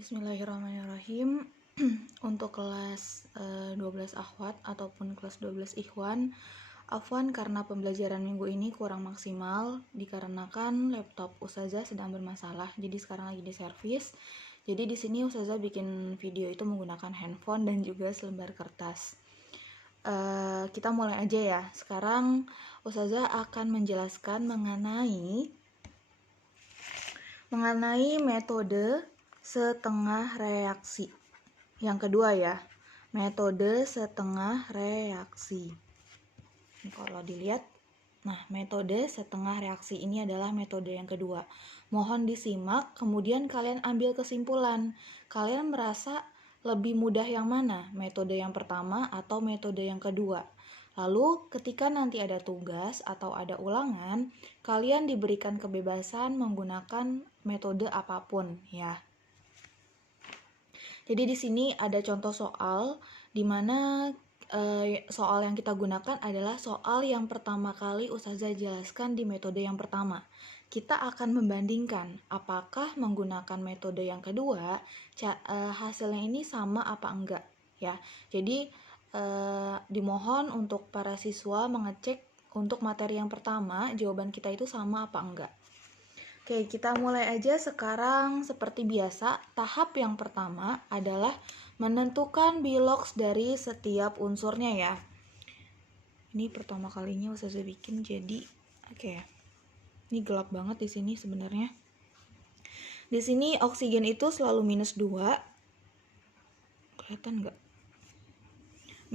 Bismillahirrahmanirrahim. Untuk kelas 12 akhwat ataupun kelas 12 ikhwan, afwan karena pembelajaran minggu ini kurang maksimal dikarenakan laptop Ustazah sedang bermasalah. Jadi sekarang lagi diservis. Jadi di sini Ustazah bikin video itu menggunakan handphone dan juga selembar kertas. Kita mulai aja ya. Sekarang Ustazah akan menjelaskan mengenai metode setengah reaksi. Yang kedua ya, metode setengah reaksi. Ini kalau dilihat, nah metode setengah reaksi ini adalah metode yang kedua. Mohon disimak, kemudian kalian ambil kesimpulan. Kalian merasa lebih mudah yang mana? Metode yang pertama atau metode yang kedua? Lalu ketika nanti ada tugas atau ada ulangan, kalian diberikan kebebasan menggunakan metode apapun ya. Jadi di sini ada contoh soal di mana soal yang kita gunakan adalah soal yang pertama kali Ustazah jelaskan di metode yang pertama. Kita akan membandingkan apakah menggunakan metode yang kedua hasilnya ini sama apa enggak ya. Jadi dimohon untuk para siswa mengecek untuk materi yang pertama jawaban kita itu sama apa enggak. Oke, kita mulai aja sekarang. Seperti biasa, tahap yang pertama adalah menentukan bilox dari setiap unsurnya ya. Ini pertama kalinya Ustazah bikin, jadi oke. Ini gelap banget di sini sebenarnya. Di sini oksigen itu selalu minus 2. Kelihatan nggak?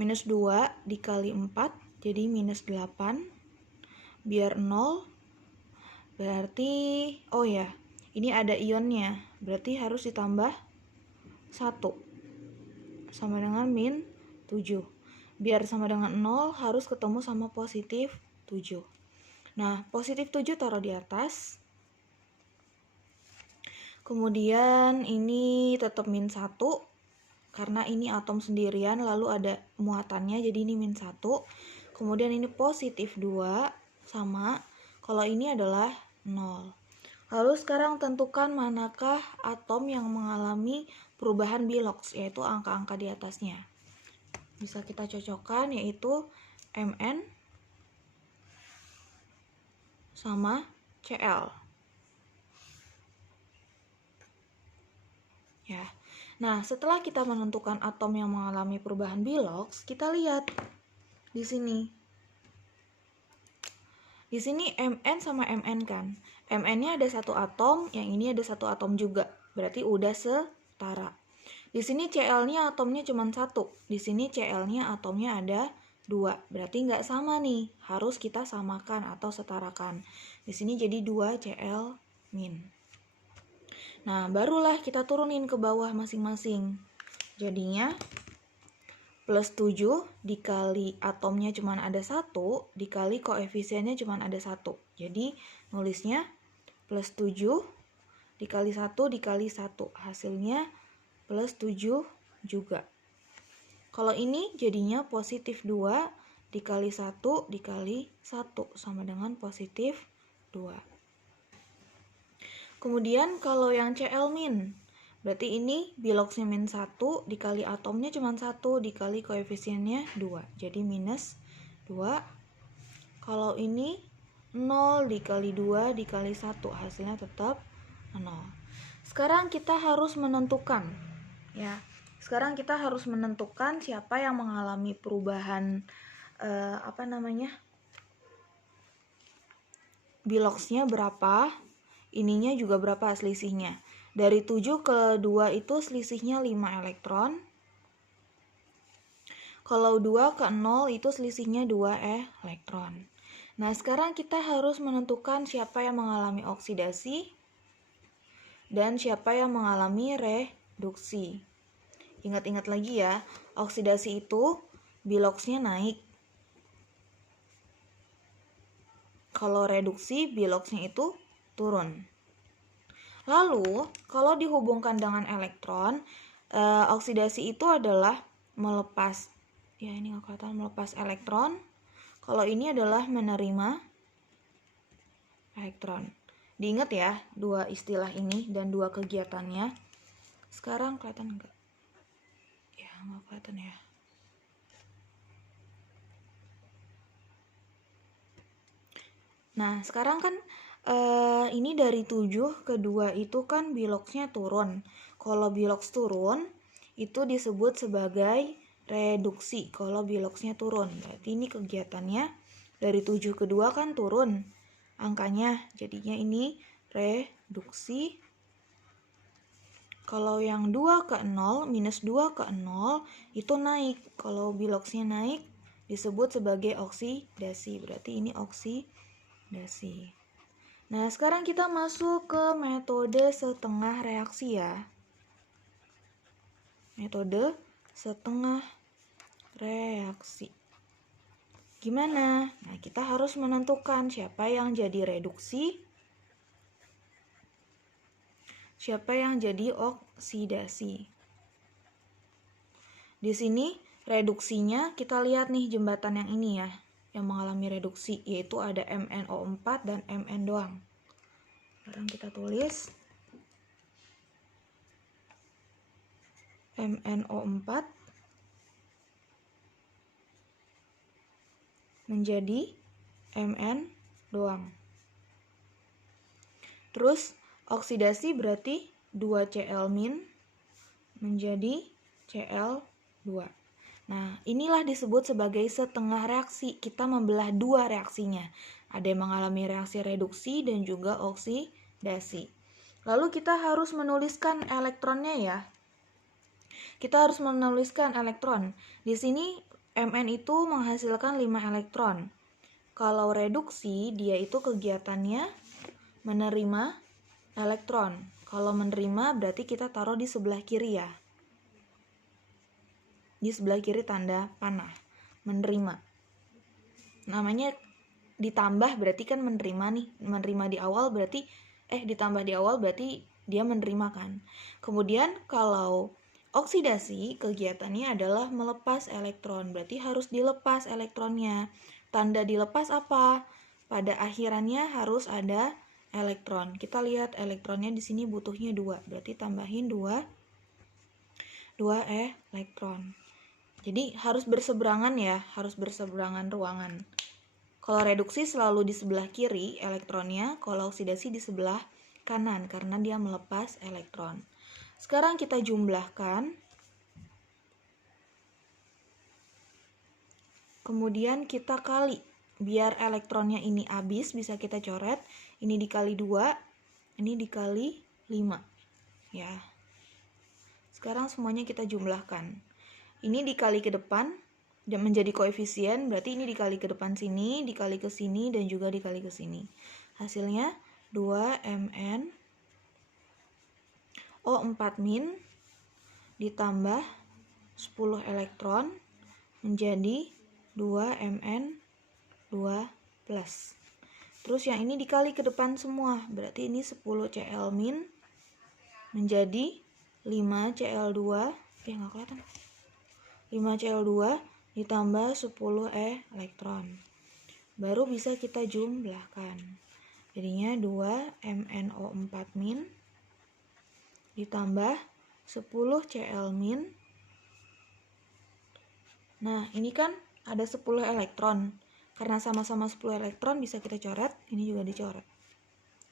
Minus 2 dikali 4, jadi minus 8. Biar 0. Berarti, oh ya, ini ada ionnya, berarti harus ditambah 1, sama dengan min 7. Biar sama dengan 0, harus ketemu sama positif 7. Nah, positif 7 taruh di atas. Kemudian ini tetap min 1, karena ini atom sendirian, lalu ada muatannya, jadi ini min 1. Kemudian ini positif 2, sama, kalau ini adalah 0. Lalu sekarang tentukan manakah atom yang mengalami perubahan bilox, yaitu angka-angka di atasnya. Bisa kita cocokkan, yaitu Mn sama Cl. Ya. Nah, setelah kita menentukan atom yang mengalami perubahan bilox, kita lihat di sini. Di sini Mn sama Mn kan. Mn-nya ada satu atom, yang ini ada satu atom juga. Berarti udah setara. Di sini Cl-nya atomnya cuma 1. Di sini Cl-nya atomnya ada 2. Berarti nggak sama nih. Harus kita samakan atau setarakan. Di sini jadi 2 Cl min. Nah, barulah kita turunin ke bawah masing-masing. Jadinya plus 7 dikali atomnya cuma ada 1, dikali koefisiennya cuma ada 1. Jadi nulisnya plus 7 dikali 1 dikali 1. Hasilnya plus 7 juga. Kalau ini jadinya positif 2 dikali 1 dikali 1 sama dengan positif 2. Kemudian kalau yang Cl min, berarti ini biloxnya min 1 dikali atomnya cuma 1 dikali koefisiennya 2. Jadi minus 2. Kalau ini 0 dikali 2 dikali 1. Hasilnya tetap 0. Sekarang kita harus menentukan. Ya, sekarang kita harus menentukan siapa yang mengalami perubahan biloxnya berapa. Ininya juga berapa selisihnya. Dari 7 ke 2 itu selisihnya 5 elektron. Kalau 2 ke 0 itu selisihnya 2 elektron. Nah, sekarang kita harus menentukan siapa yang mengalami oksidasi dan siapa yang mengalami reduksi. Ingat-ingat lagi ya, oksidasi itu biloxnya naik. Kalau reduksi biloxnya itu turun. Lalu, kalau dihubungkan dengan elektron, oksidasi itu adalah melepas, ya ini nggak kelihatan, melepas elektron. Kalau ini adalah menerima elektron. Diingat ya, dua istilah ini dan dua kegiatannya. Sekarang kelihatan enggak? Ya, nggak kelihatan ya. Nah, sekarang kan ini dari 7 ke 2 itu kan biloxnya turun. Kalau bilox turun, itu disebut sebagai reduksi. Kalau biloxnya turun, berarti ini kegiatannya dari 7 ke 2 kan turun angkanya. Jadinya ini reduksi. Kalau yang 2 ke 0, minus 2 ke 0, itu naik. Kalau biloxnya naik, disebut sebagai oksidasi. Berarti ini oksidasi. Nah, sekarang kita masuk ke metode setengah reaksi ya. Metode setengah reaksi. Gimana? Nah, kita harus menentukan siapa yang jadi reduksi, siapa yang jadi oksidasi. Di sini reduksinya kita lihat nih jembatan yang ini ya, yang mengalami reduksi, yaitu ada MnO4 dan Mn doang. Sekarang kita tulis MnO4 menjadi Mn doang. Terus oksidasi berarti 2Cl- menjadi Cl2. Nah, inilah disebut sebagai setengah reaksi. Kita membelah dua reaksinya. Ada yang mengalami reaksi reduksi dan juga oksidasi. Lalu kita harus menuliskan elektronnya ya. Kita harus menuliskan elektron. Di sini Mn itu menghasilkan 5 elektron. Kalau reduksi, dia itu kegiatannya menerima elektron. Kalau menerima berarti kita taruh di sebelah kiri ya. Di sebelah kiri tanda panah. Menerima. Namanya ditambah berarti kan menerima nih. Menerima di awal berarti ditambah di awal berarti dia menerima kan. Kemudian kalau oksidasi kegiatannya adalah melepas elektron. Berarti harus dilepas elektronnya. Tanda dilepas apa? Pada akhirannya harus ada elektron. Kita lihat elektronnya di sini butuhnya 2. Berarti tambahin 2 elektron. Jadi harus berseberangan ya, harus berseberangan ruangan. Kalau reduksi selalu di sebelah kiri elektronnya, kalau oksidasi di sebelah kanan karena dia melepas elektron. Sekarang kita jumlahkan. Kemudian kita kali. Biar elektronnya ini habis bisa kita coret. Ini dikali 2, ini dikali 5. Ya. Sekarang semuanya kita jumlahkan. Ini dikali ke depan dan menjadi koefisien, berarti ini dikali ke depan sini, dikali ke sini, dan juga dikali ke sini. Hasilnya 2Mn O4- ditambah 10 elektron menjadi 2Mn2+. Terus yang ini dikali ke depan semua, berarti ini 10Cl- menjadi 5Cl2, nggak kelihatan. 5Cl2 ditambah 10 elektron. Baru bisa kita jumlahkan. Jadinya 2MnO4- ditambah 10Cl-. Nah, ini kan ada 10 elektron. Karena sama-sama 10 elektron bisa kita coret, ini juga dicoret.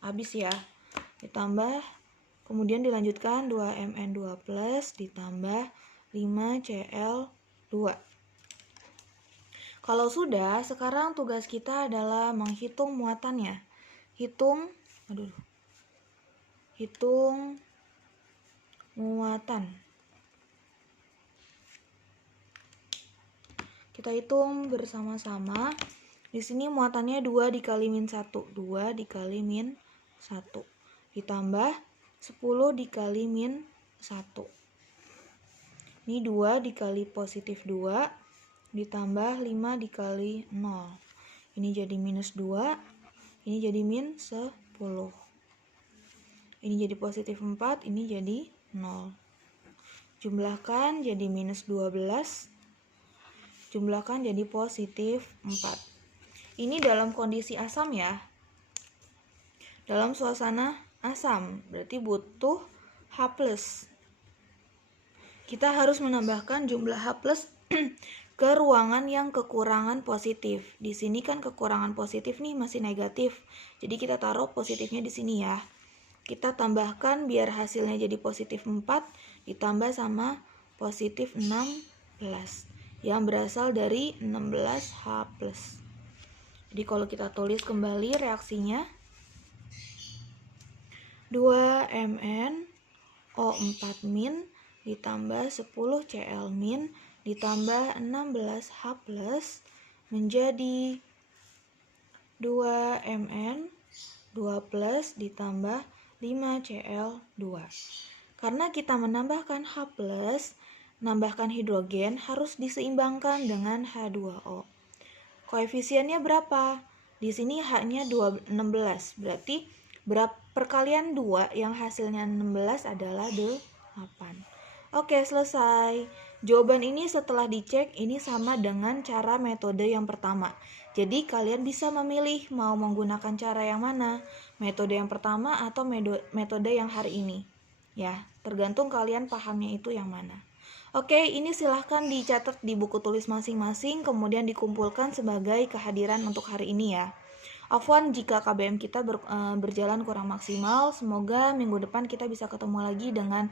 Habis ya. Ditambah, kemudian dilanjutkan 2Mn2+ ditambah 5Cl2. Kalau sudah, sekarang tugas kita adalah menghitung muatannya. Hitung muatan. Kita hitung bersama-sama. Di sini muatannya 2 dikali -1. 2 dikali -1. Ditambah 10 dikali -1. Ini 2 dikali positif 2 ditambah 5 dikali 0. Ini jadi -2, ini jadi -10. Ini jadi positif 4, ini jadi 0. Jumlahkan jadi -12. Jumlahkan jadi positif 4. Ini dalam kondisi asam ya. Dalam suasana asam, berarti butuh H+. kita harus menambahkan jumlah H plus ke ruangan yang kekurangan positif. Di sini kan kekurangan positif nih masih negatif. Jadi kita taruh positifnya di sini ya. Kita tambahkan biar hasilnya jadi positif 4 ditambah sama positif 16 yang berasal dari 16H+. Jadi kalau kita tulis kembali reaksinya 2Mn O4- ditambah 10Cl- ditambah 16H+ menjadi 2Mn 2+ ditambah 5Cl2. Karena kita menambahkan H+, nambahkan hidrogen harus diseimbangkan dengan H2O. Koefisiennya berapa? Di sini H-nya 16, berarti perkalian 2 yang hasilnya 16 adalah 8. Oke, selesai. Jawaban ini setelah dicek ini sama dengan cara metode yang pertama. Jadi kalian bisa memilih mau menggunakan cara yang mana, metode yang pertama atau metode yang hari ini. Ya, tergantung kalian pahamnya itu yang mana. Oke, ini silahkan dicatat di buku tulis masing-masing, kemudian dikumpulkan sebagai kehadiran untuk hari ini ya. Afwan jika KBM kita berjalan kurang maksimal, semoga minggu depan kita bisa ketemu lagi dengan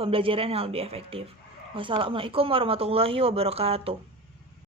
pembelajaran yang lebih efektif. Wassalamualaikum warahmatullahi wabarakatuh.